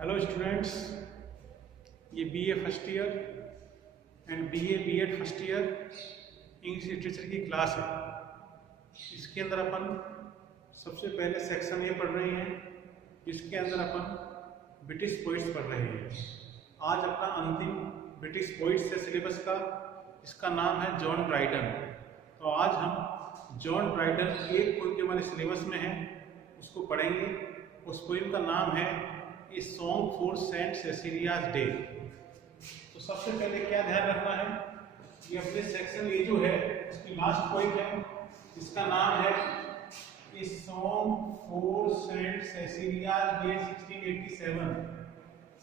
Hello students, ये BA first year and BA BEd first year English literature की class है। इसके अंदर अपन सबसे पहले सेक्शन ये पढ़ रहे हैं, जिसके अंदर अपन ब्रिटिश पोइट्स पढ़ रहे हैं। आज अपना अंतिम ब्रिटिश पोइट्स है सिलेबस का, इसका नाम है जॉन ड्राइडन। तो आज हम जॉन ड्राइडन एक पोइम जो हमारे सिलेबस में है उसको पढ़ेंगे। उस पोइम का नाम है a song for saint Cecilia's day. तो सबसे पहले क्या ध्यान रखना है, ये अपने सेक्शन ये जो है उसकी लास्ट पोइम है, जिसका नाम है a song for saint Cecilia's day 1687।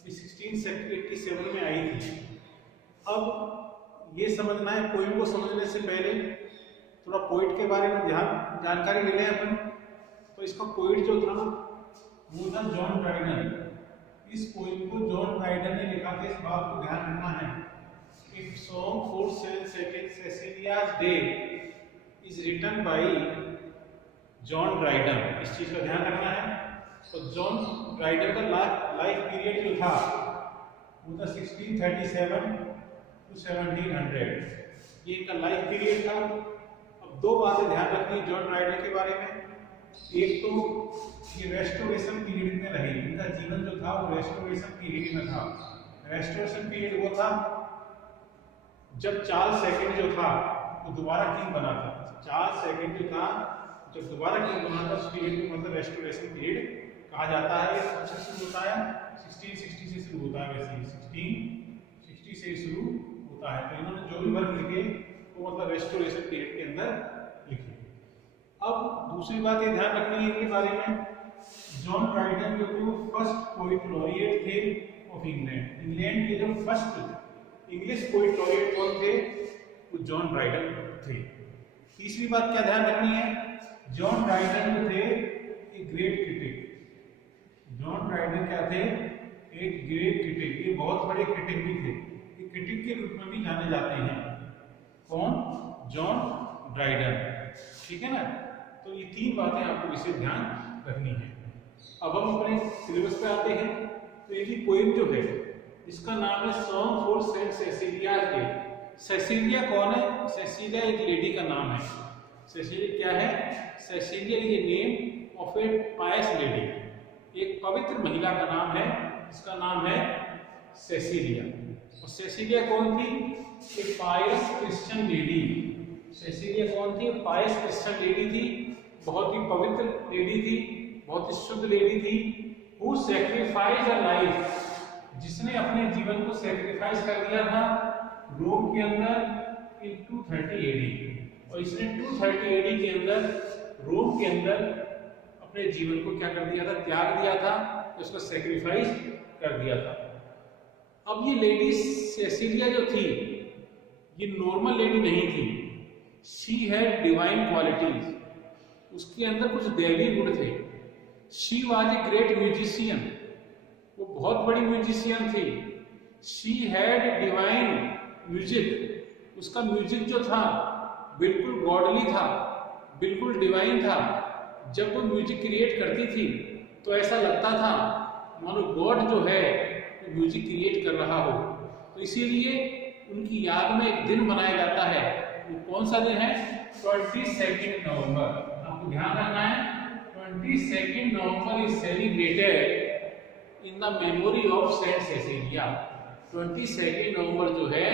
ये 1687 में आई थी। अब ये समझना है, पोइम को समझने से पहले थोड़ा पोइट के बारे में जानकारी ले लें अपन। तो इसका पोइट जो था वो था जॉन ड्राइडन। इस पोइम को जॉन ड्राइडन ने लिखा था, इस बात को ध्यान रखना है। A song for saint Cecilia's day is written by John Dryden. इस चीज का ध्यान रखना है। तो जॉन ड्राइडन का लाइफ पीरियड जो था वो था 1637 to 1700। ये इनका लाइफ पीरियड था। अब दो बातें ध्यान रखनी जॉन ड्राइडन के बारे में। एक तो ये रेस्टोरेशन पीरियड में रहे, इनका जीवन जो था वो रेस्टोरेशन पीरियड में था। रेस्टोरेशन पीरियड वो था जब चार्ल्स सेकंड जो था वो दोबारा किंग बना था। चार्ल्स सेकंड जो था जब दोबारा किंग बना था, उस पीरियड को मतलब रेस्टोरेशन पीरियड कहा जाता है। ये कब से शुरू होता है? 1660 से शुरू होता है। वैसे 1660 से शुरू होता है। तो इन्होंने जो भी वर्क लिखे वो मतलब रेस्टोरेशन पीरियड के अंदर लिखे। अब दूसरी बात ये ध्यान रखनी है इनके बारे में, जॉन ड्राइडन जो थे वो फर्स्ट पोइट लॉरिएट थे ऑफ इंग्लैंड। इंग्लैंड के जो फर्स्ट इंग्लिश पोइट लॉरिएट कौन थे? वो जॉन ड्राइडन थे। तीसरी बात क्या ध्यान रखनी है, जॉन ड्राइडन जो थे एक ग्रेट क्रिटिक। जॉन ड्राइडन क्या थे? एक ग्रेट क्रिटिक। ये बहुत बड़े क्रिटिक भी थे। ये क्रिटिक के रूप में भी जाने जाते हैं। कौन? John Dryden. ठीक है ना। तो ये तीन बातें आपको विशेष ध्यान रखनी है। अब हम अपने सिलेबस पे आते हैं। तो ये पोइम जो है इसका नाम है song for saint Cecilia's day. Cecilia कौन है? सेसिलिया एक लेडी का नाम है। सेसिलिया क्या है? Cecilia is a name of a pious lady. एक पवित्र महिला का नाम है, इसका नाम है सेसिलिया। और सेसिलिया कौन थी? एक पायस क्रिश्चियन लेडी। सेसिलिया कौन थी? पायस क्रिश्चियन लेडी थी, बहुत ही पवित्र लेडी थी, बहुत ही शुद्ध लेडी थी। हु सैक्रिफाइस अ लाइफ, जिसने अपने जीवन को सैक्रिफाइस कर दिया था रोम के अंदर इन 230 AD। और इसने 230 AD के अंदर रोम के अंदर अपने जीवन को क्या कर दिया था? त्याग दिया था, उसको सैक्रिफाइस कर दिया था। अब ये लेडी सेसिलिया जो थी ये नॉर्मल लेडी नहीं थी। शी हैड डिवाइन क्वालिटीज, उसके अंदर कुछ दैवी गुण थे। She was a great musician, वो बहुत बड़ी म्यूजिशियन थी। शी हैड डिवाइन म्यूजिक, उसका म्यूजिक जो था बिल्कुल गॉडली था, बिल्कुल डिवाइन था। जब वो म्यूजिक क्रिएट करती थी तो ऐसा लगता था मानो गॉड जो है वो म्यूजिक क्रिएट कर रहा हो। तो इसीलिए उनकी याद में एक दिन मनाया जाता है। वो कौन सा दिन है? 22 नवंबर। आपको ध्यान रखना है, 22 November is celebrated in the memory of Saint Cecilia. 22 नवंबर जो है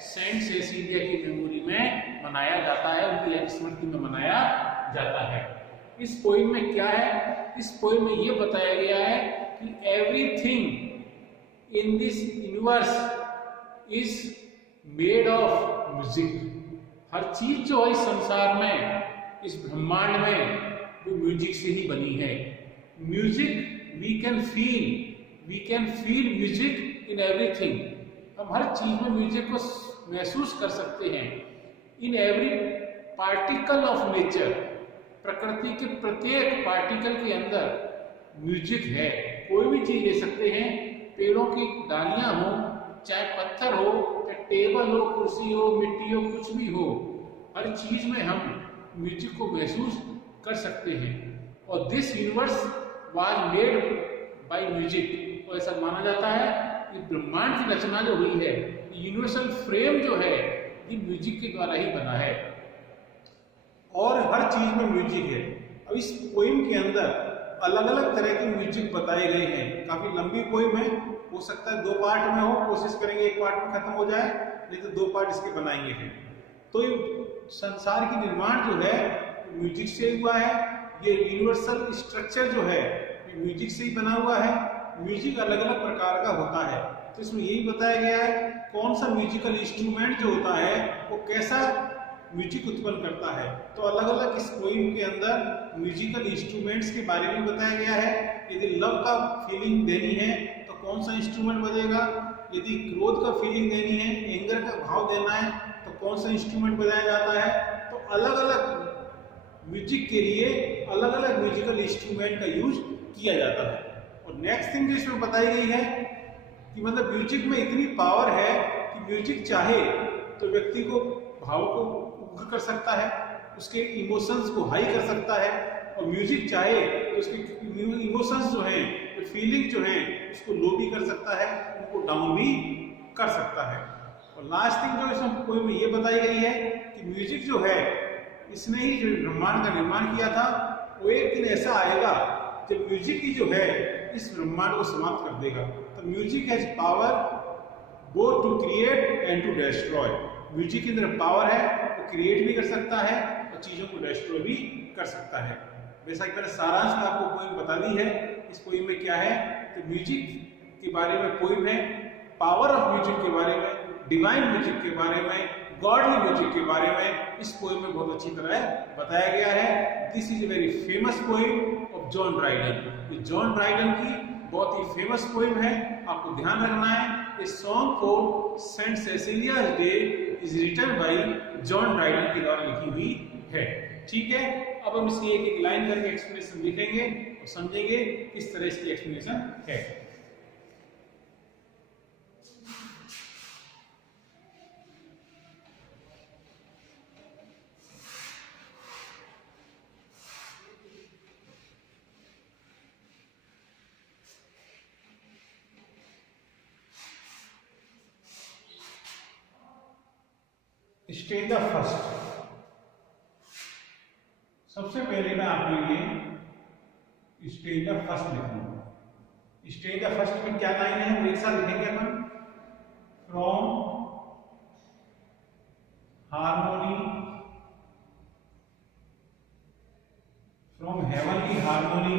सेंट सेसिलिया की मेमोरी में मनाया जाता है, उनकी स्मृति में मनाया जाता है। इस पोइम में क्या है? इस पोइम में यह बताया गया है कि everything in this universe is made of music. हर चीज जो है इस संसार में, इस ब्रह्मांड में, वो म्यूजिक से ही बनी है। Music we can feel music in everything. हम हर चीज में म्यूजिक को महसूस कर सकते हैं। In every particle of nature, प्रकृति के प्रत्येक पार्टिकल के अंदर म्यूजिक है। कोई भी चीज ले सकते हैं, पेड़ों की डालियां हो, चाहे पत्थर हो, चाहे टेबल हो, कुर्सी हो, मिट्टी हो, कुछ भी हो, हर चीज में हम म्यूजिक को महसूस कर सकते हैं। और this universe was made by music, और ऐसा माना जाता है कि ब्रह्मांड की रचना जो हुई है, यूनिवर्सल फ्रेम जो है, ये म्यूजिक के द्वारा ही बना है। और हर चीज में म्यूजिक है। अब इस पोइम के अंदर अलग अलग तरह के म्यूजिक बताए गए हैं। काफी लंबी पोइम है, हो सकता है 2 पार्ट में हो, कोशिश करेंगे 1 पार्ट में खत्म हो जाए, नहीं तो 2 पार्ट इसके बनाएंगे हैं। तो ये संसार की निर्माण जो है म्यूजिक से हुआ है। ये यूनिवर्सल स्ट्रक्चर जो है ये म्यूजिक से ही बना हुआ है। म्यूजिक अलग अलग प्रकार का होता है, तो इसमें यही बताया गया है कौन सा म्यूजिकल इंस्ट्रूमेंट जो होता है वो कैसा म्यूजिक उत्पन्न करता है। तो अलग अलग इस पोइम के अंदर म्यूजिकल इंस्ट्रूमेंट्स के बारे में बताया गया है। यदि लव का फीलिंग देनी है तो कौन सा इंस्ट्रूमेंट बजेगा, यदि क्रोध का फीलिंग देनी है, एंगर का भाव देना है तो कौन सा इंस्ट्रूमेंट बजाया जाता है। तो अलग अलग म्यूजिक के लिए अलग अलग म्यूजिकल इंस्ट्रूमेंट का यूज किया जाता है। और नेक्स्ट थिंग जो इसमें बताई गई है कि मतलब म्यूजिक में इतनी पावर है कि म्यूजिक चाहे तो व्यक्ति को भाव को उग्र कर सकता है, उसके इमोशंस को हाई कर सकता है, और म्यूजिक चाहे तो उसके इमोशंस जो हैं, फीलिंग जो हैं, उसको लो भी कर सकता है, उनको डाउन भी कर सकता है। और लास्ट थिंग जो इसमें कोई में ये बताई गई है कि म्यूजिक जो है इसने ही जो ब्रह्मांड का निर्माण किया था, वो एक दिन ऐसा आएगा जब म्यूजिक ही जो है इस ब्रह्मांड को समाप्त कर देगा। तो music has power both to create and to destroy. Music के अंदर पावर है, वो क्रिएट भी कर सकता है और चीजों को डिस्ट्रॉय भी कर सकता है। वैसा कि मैंने सारांश में आपको पोइम बता दी है। इस पोइम में क्या है तो म्यूजिक के बारे में पोइम है, पावर ऑफ म्यूजिक के बारे में, डिवाइन म्यूजिक के बारे में, गॉडली म्यूजिक के बारे में इस पोइम में बहुत अच्छी तरह बताया गया है। This is a very famous poem of John Dryden. ये जॉन ड्राइडन की बहुत ही फेमस पोइम है, आपको ध्यान रखना है। A song for saint Cecilia's day is written by John Dryden के द्वारा लिखी हुई है। ठीक है, अब हम इसकी एक एक लाइन करके एक्सप्लेनेशन लिखेंगे और समझेंगे किस तरह इसकी एक्सप्लेनेशन है। Stage the first. सबसे पहले मैं आपके लिए स्टेज द फर्स्ट लिखूंगा। स्टेज द फर्स्ट में क्या लाइन है वो एक साथ लिखेंगे अपन। From harmony, from heavenly harmony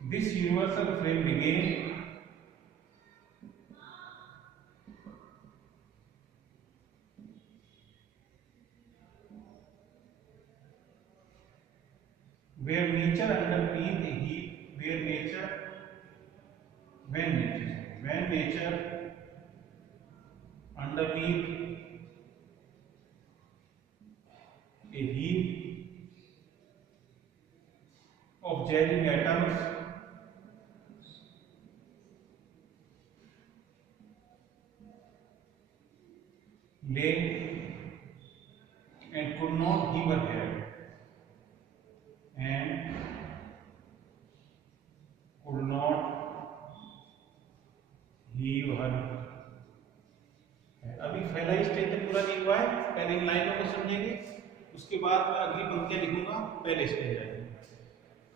this universal frame began where nature underneath a heap, where nature when nature underneath a heap of gelling atoms lay and could not heave her head and could not heave her head। अभी पहला stage तक पूरा नहीं हुआ है, पहले इन लाइनों को समझेंगे, उसके बाद मैं अगली पंक्तियां लिखूंगा, पहले स्टेज आएगी।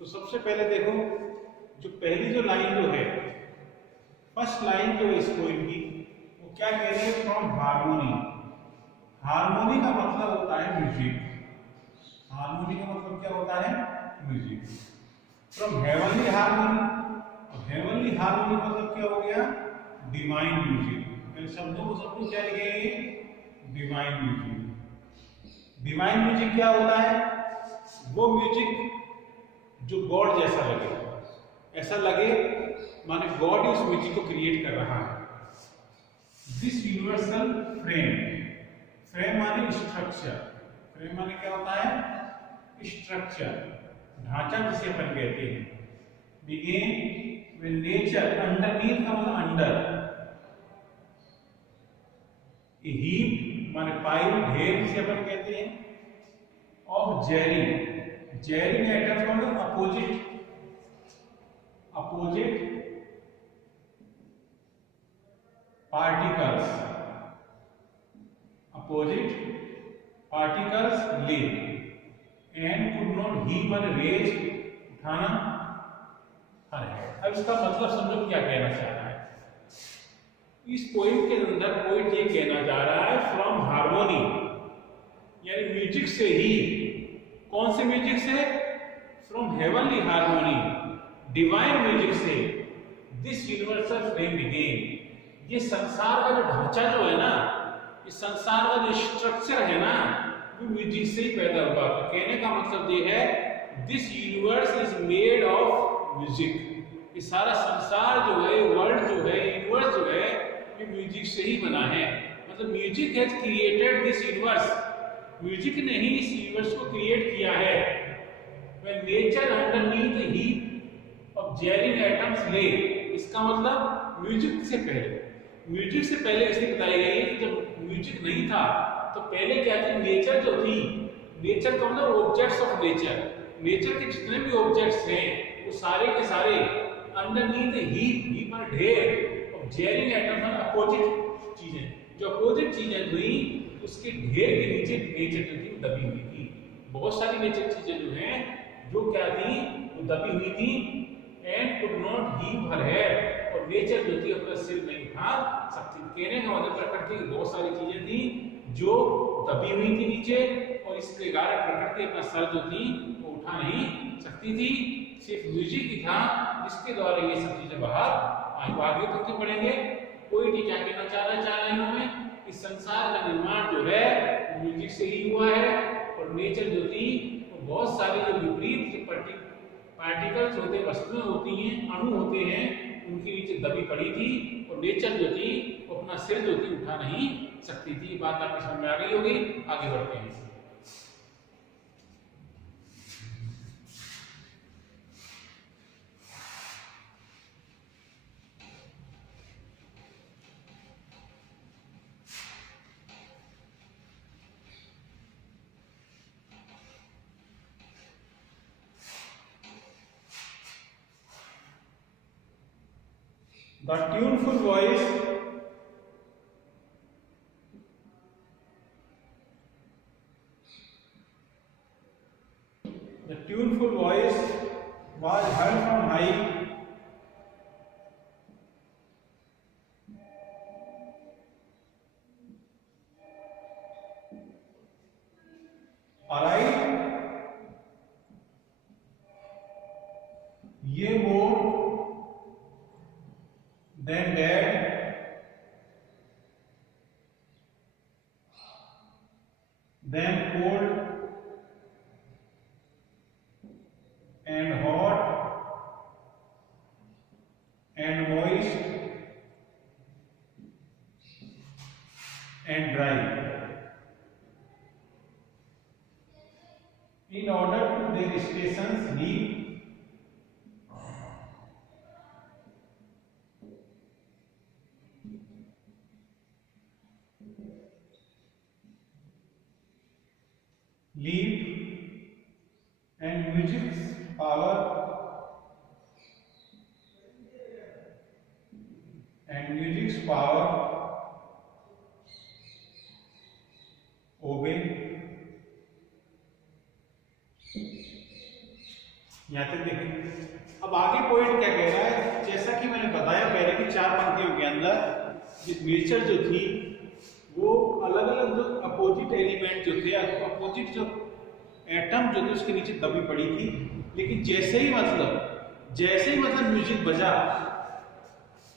तो सबसे पहले देखो जो पहली जो लाइन जो है, फर्स्ट लाइन जो है इस पोएम की, वो क्या कह रही है, फ्रॉम हार्मोनी। हार्मोनी का मतलब होता है म्यूजिक। हार्मोनी का मतलब क्या होता है, म्यूजिक। फ्रॉम हेवनली हार्मोनी, और हेवनली हार्मोनी मतलब क्या हो गया, डिवाइन म्यूजिक। शब्दों को सबको क्या लिखेंगे, डिवाइन म्यूजिक। डिवाइन म्यूजिक क्या होता है, वो म्यूजिक जो गॉड जैसा लगे, ऐसा लगे माने गॉड उस म्यूजिक को क्रिएट कर रहा है। दिस यूनिवर्सल फ्रेम, फ्रेम माने स्ट्रक्चर, फ्रेम माने क्या होता है, स्ट्रक्चर, ढांचा जिसे अपन कहते हैं। बिगेन विद नेचर, अंडरनीथ का मतलब अंडर, हीप माने पाइल ढेर जिसे अपन कहते हैं, ऑफ जेरिंग, जेरिंग एटम्स मतलब opposite particles lay and could not heave or raise, उठाना हर है। अब इसका मतलब समझो क्या कहना चाह रहा है। इस पोइट के अंदर पोइट ये कहना चाह रहा है फ्रॉम हार्मोनी, यानी म्यूजिक से ही, कौन से म्यूजिक से? From heavenly harmony, divine music से, दिस यूनिवर्सल फ्रेम बिगेन, ये संसार का जो ढांचा जो है ना, इस संसार का जो स्ट्रक्चर है ना, वो म्यूजिक से ही पैदा हुआ। तो कहने का मतलब ये है this universe is made of music, ये सारा संसार जो है, वर्ल्ड जो है, यूनिवर्स जो है, ये म्यूजिक से ही बना है। मतलब music has created this universe, music ने ही इस यूनिवर्स को क्रिएट किया है। When nature underneath the heap of jarring atoms ले, इसका मतलब म्यूजिक से पहले, म्यूजिक से पहले इसलिए बताई गई है कि जब म्यूजिक नहीं था तो पहले क्या थी? नेचर जो थी, नेचर का मतलब ऑब्जेक्ट्स ऑफ नेचर, नेचर के जितने भी ऑब्जेक्ट्स हैं वो सारे के सारे अंडरनीथ हीप, हीप पर ढेर, और जेरिंग एटम्स मतलब अपोजिट चीजें, जो अपोजिट चीजें हुई उसके ढेर के नीचे नेचर जो थी दबी हुई थी। बहुत सारी नेचर चीजें जो हैं जो क्या थी? वो दबी हुई थी। And could not heave her head, और नेचर जो थी अपना सिर नहीं उठा सकती। कहने का मतलब प्रकृति की बहुत सारी चीजें थी जो दबी हुई थी नीचे, और इसके कारण प्रकृति अपना सर जो थी वो उठा नहीं सकती थी। सिर्फ म्यूजिक ही था जिसके द्वारा ये सब चीजें बाहर आई। आगे तो क्यों पढ़ेंगे कोई भी क्या कहना चाह रहा है 4 लाइनों में, इस संसार का निर्माण जो है म्यूजिक से ही हुआ है। और नेचर जो थी वो बहुत सारे जो विपरीत पार्टिकल्स होते, वस्तुएं होती हैं, अणु होते हैं, उनके नीचे दबी पड़ी थी, और नेचर जो थी वो अपना सिर जो थी उठा नहीं सकती थी। बात आपकी समझ में आ गई होगी। आगे बढ़ते हैं। The tuneful voice was heard from high, alright, ye more than that, then cold and hot and moist and dry, in order to their stations leave and music's power obey। यहां तक देखें। अब आगे पॉइंट क्या कह रहा है? जैसा कि मैंने बताया पहले की 4 पंक्तियों के अंदर, ये नेचर जो थी वो अलग अलग जो अपोजिट एलिमेंट जो थे, अपोजिट जो एटम जो थे उसके नीचे दबी पड़ी थी। लेकिन जैसे ही मतलब म्यूजिक बजा,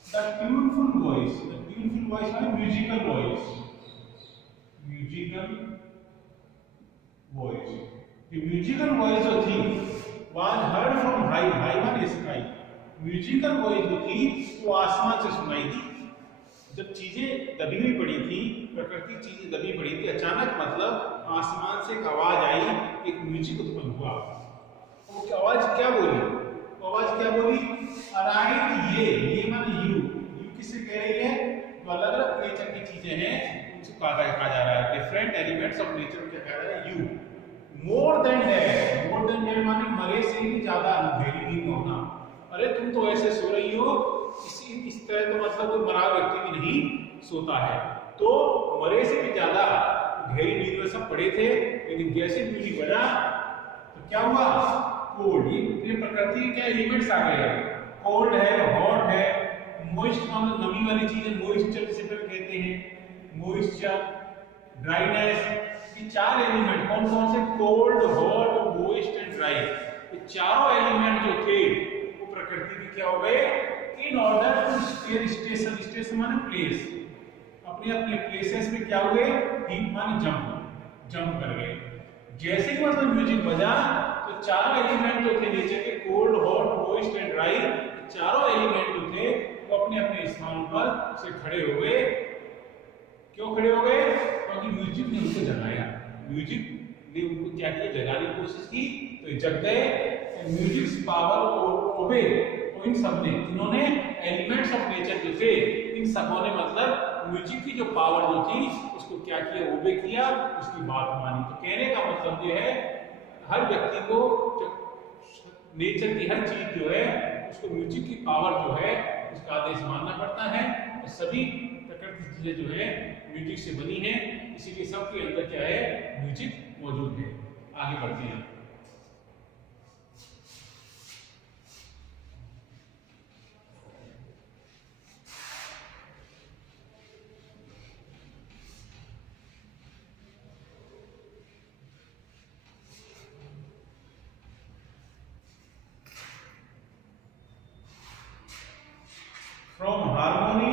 द ट्यूनफुल वॉइस है म्यूजिकल वॉइस जो थी was heard from high one sky, musical voice जो थी वो आसमान से सुनाई दी। जब चीजें दबी हुई पड़ी थी, प्रकृति चीजें दबी पड़ी थी, अचानक मतलब आसमान से एक आवाज आई, एक म्यूजिक उत्पन्न हुआ। वो आवाज क्या बोली? अराइट, ये माने यू किससे कह रही है? तो अलग अलग नेचर की चीजें हैं उनको कहा जा रहा है। डिफरेंट एलिमेंट्स ऑफ नेचर क्या कहा जा रहा है? यू मोर देन डेड माने मरे से भी ज्यादा अंधेरी नींद होना। अरे तुम तो ऐसे सो रही हो, इस तरह तो मतलब कोई मरा व्यक्ति भी नहीं सोता है। तो मरे से भी ज्यादा गहरी नींद में सब पड़े थे, लेकिन जैसे म्यूजिक बजा तो क्या हुआ? कोल्ड। ये प्रकृति के क्या एलिमेंट्स आ गए? कोल्ड है, हॉट है, मॉइस्ट मतलब नमी वाली चीजें, मॉइस्चर जिसे कहते हैं, मॉइस्चर, ड्राइनेस, ये चार एलिमेंट कौन कौन से? Cold, hot, moist and dry. ये चारों एलिमेंट जो थे वो प्रकृति के क्या हो गए? In order to stay station, station माने प्लेस, अपने अपने प्लेसेस में क्या हुए? हीप माने जंप कर गए। जैसे ही मतलब म्यूजिक बजा तो चारों एलिमेंट जो थे नेचर के, cold, hot, moist and dry, चारों एलिमेंट जो थे वो अपने अपने स्थान पर से खड़े हो गए। क्यों खड़े हो गए? क्योंकि म्यूजिक ने उनको जगाया। म्यूजिक ने उनको क्या किया? जगाने की कोशिश की, तो जग गए। म्यूजिक पावर और ओबे, इन सब ने, इन्होंने एलिमेंट्स ऑफ नेचर जो थे इन सबों ने मतलब म्यूजिक की जो पावर जो थी उसको क्या किया? ओबे किया, उसकी बात मानी। तो कहने का मतलब ये है हर व्यक्ति को नेचर की हर चीज जो है उसको म्यूजिक की पावर जो है उसका आदेश मानना पड़ता है। और सभी प्रकृति चीजें जो है म्यूजिक से बनी है, इसीलिए सबके अंदर क्या है? म्यूजिक मौजूद है। आगे बढ़ते हैं। From harmony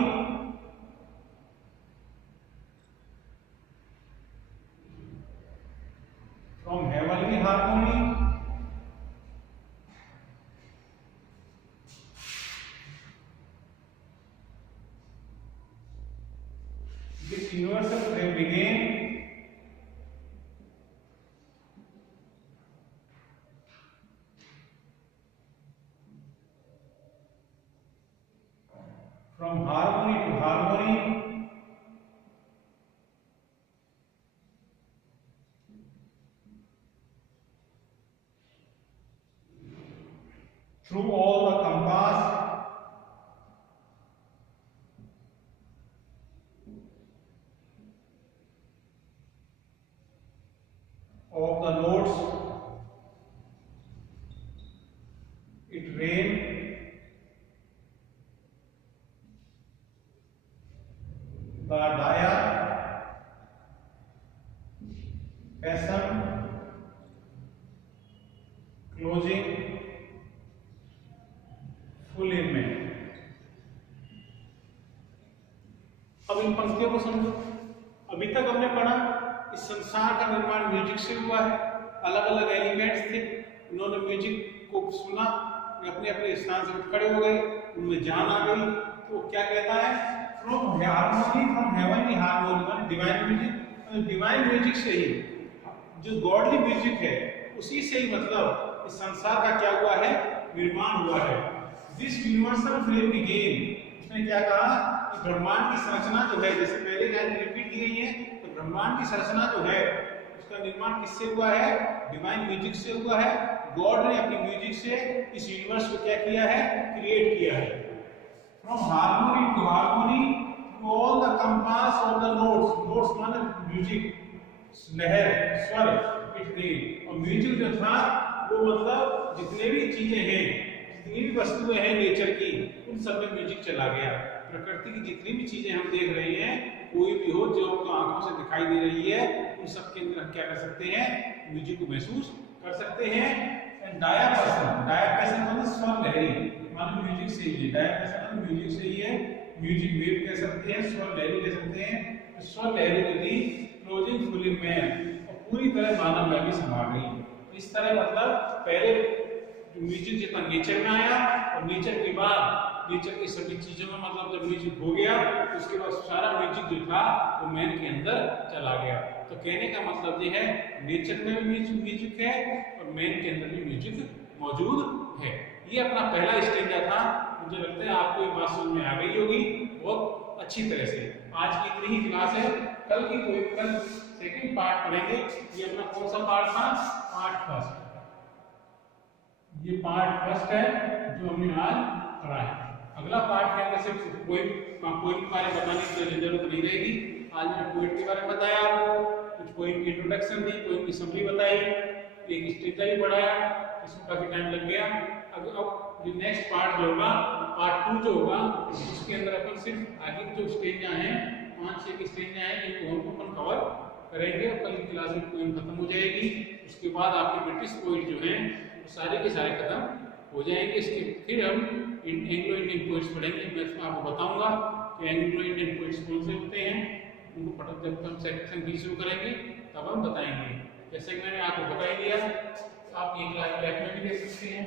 from heavenly harmony this universal frame began from harmony to harmony through all the compass of the notes it rained the diapason closing full in में। अब इन पंक्तियों को समझो। अभी तक हमने पढ़ा इस संसार का निर्माण म्यूजिक से हुआ है। अलग अलग एलिमेंट्स थे, उन्होंने म्यूजिक को सुना, अपने अपने स्थान से उठ खड़े हो गए, उनमें जान आ गई। तो क्या कहता है? From harmony, from heavenly harmony माने डिवाइन म्यूजिक। डिवाइन म्यूजिक से ही, जो गॉडली म्यूजिक है उसी से ही मतलब इस संसार का क्या हुआ है? निर्माण हुआ है। दिस यूनिवर्सल फ्रेम बिगेन, उसने क्या कहा? ब्रह्मांड की संरचना जो है, जैसे पहले लाइन रिपीट की गई है, तो ब्रह्मांड की संरचना जो है उसका निर्माण किससे हुआ है? डिवाइन म्यूजिक से हुआ है। गॉड ने अपनी म्यूजिक से इस यूनिवर्स को क्या किया है? क्रिएट किया है। From harmony to harmony through all the compass of the notes, notes माने म्यूजिक, लहर, स्वर, इट रेन। और म्यूजिक जो था वो मतलब जितने भी चीजें हैं, जितनी भी वस्तुएं हैं नेचर की, उन सब में म्यूजिक चला गया। प्रकृति की जितनी भी चीजें हम देख रहे हैं, कोई भी हो जो हमको आंखों से दिखाई दे रही है, उन सब के अंदर हम क्या कर सकते हैं? म्यूजिक को महसूस कर सकते हैं। एंड डायापासन, डायापासन मतलब स्वर लहरी माने म्यूजिक से ही है। डायापासन मतलब म्यूजिक से ही है। म्यूजिक वेव कह सकते हैं, स्वर लहरी कह सकते हैं। स्वर लहरी जो थी क्लोजिंग फुल इन मैन, और पूरी तरह मानव में भी समा गई। इस तरह मतलब पहले म्यूजिक जितना नेचर में आया, और नेचर के बाद नेचर की सभी चीजों में मतलब जब म्यूजिक हो गया तो उसके बाद सारा म्यूजिक जो था वो मैन के अंदर चला गया। तो कहने का मतलब ये है नेचर में भी म्यूजिक है और मैन के अंदर भी म्यूजिक मौजूद है। ये अपना पहला स्टेज था। मुझे लगता है आपको ये बात समझ में आ गई होगी। बहुत अच्छी तरह से। आज की इतनी ही क्लास है, कल सेकंड पार्ट पढ़ेंगे। ये अपना कौन सा पार्ट था? Part first. ये पार्ट फर्स्ट है जो हमने आज पढ़ा है। अगला पार्ट के अंदर सिर्फ पोइम के बारे में बताने की जरूरत नहीं रहेगी। आज मैंने पोइम के बारे में बताया आपको, कुछ पोइम की इंट्रोडक्शन दी, पोइम की समरी बताई, एक स्टेजा भी पढ़ाया, इसमें काफी टाइम लग गया। अब जो नेक्स्ट पार्ट जो होगा, पार्ट 2 जो होगा, उसके अंदर अपन सिर्फ आगे जो स्टेजा हैं, 5-6 स्टेजा हैं, इनको हम अपन कवर करेंगे और कल की क्लास में पोइम खत्म हो जाएगी। उसके बाद आपके ब्रिटिश पोइट जो हैं वो सारे के सारे खत्म हो जाएंगे। इसके फिर हम एंग्लो इंडियन पोइट्स पढ़ेंगे। मैं इसमें आपको बताऊंगा कि एंग्लो इंडियन पोइट्स कौन से होते हैं, उनको जब हम सेक्शन बी शुरू करेंगे तब हम बताएंगे। जैसे कि मैंने आपको बता ही दिया, आप ये क्लास बैक में भी देख सकते हैं,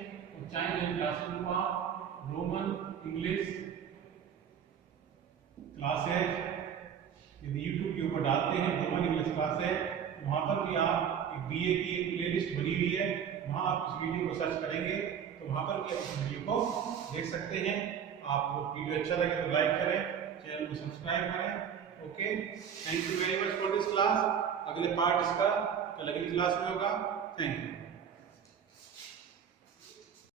चाहे मेरी क्लासेस में आप रोमन इंग्लिश क्लासेस यदि यूट्यूब के ऊपर डालते हैं रोमन इंग्लिश क्लासेस, वहाँ पर भी आप एक बीए की एक प्लेलिस्ट बनी हुई है, वहाँ आप इस वीडियो को सर्च करेंगे तो वहाँ पर भी आप इस वीडियो को देख सकते हैं। आपको वीडियो अच्छा लगे तो लाइक करें, चैनल को सब्सक्राइब करें। Okay, thank you very much for this class. अगले पार्ट इसका कल अगली क्लास में होगा। Thank you.